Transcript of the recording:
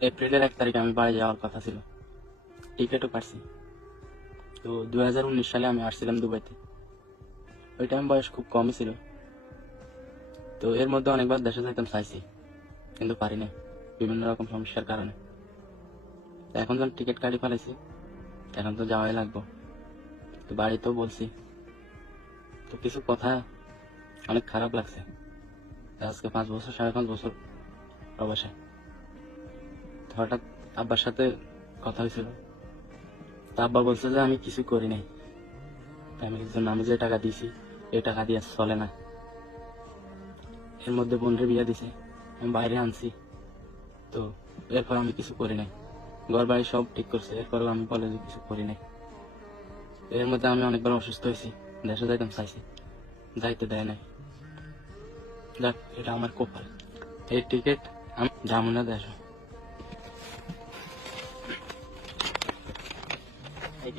এপ্রিলের এক তারিখে আমি বাড়ি যাওয়ার কথা ছিল। টিকিটও পারছি তো দু হাজার উনিশ সালে আমি আসছিলাম দুবাইতে। ওই টাইম বয়স খুব কমই ছিল। তো এর মধ্যে অনেকবার দেশে যাইতাম চাইছি। কিন্তু পারি না বিভিন্ন রকম সমস্যার কারণে। এখন যখন টিকিট কাটি ফেলেছি এখন তো যাওয়াই লাগবো। তো বাড়িতেও বলছি। তো কিছু কথা অনেক খারাপ লাগছে। আজকে পাঁচ বছর, সাড়ে পাঁচ বছর প্রবাসে হঠাৎ আব্বার সাথে কথা হয়েছিল। তা আব্বা বলছে যে, আমি কিছু করি নাই। আমি জন্য আমি যে টাকা দিছি এই টাকা দিয়ে চলে না। এর মধ্যে বোনের বিয়ে দিছে, আমি বাইরে আনছি। তো এরপর আমি কিছু করি নাই। ঘর বাড়ি সব ঠিক করছে, এরপরও আমি কলেজে কিছু করি নাই। এর মধ্যে আমি অনেকবার অসুস্থ হয়েছি, দেশে যাইতাম, চাইছি। যাইতে দেয় নাই। যাক, এটা আমার কপাল। এই টিকিট আমি যাব না দেশ। Et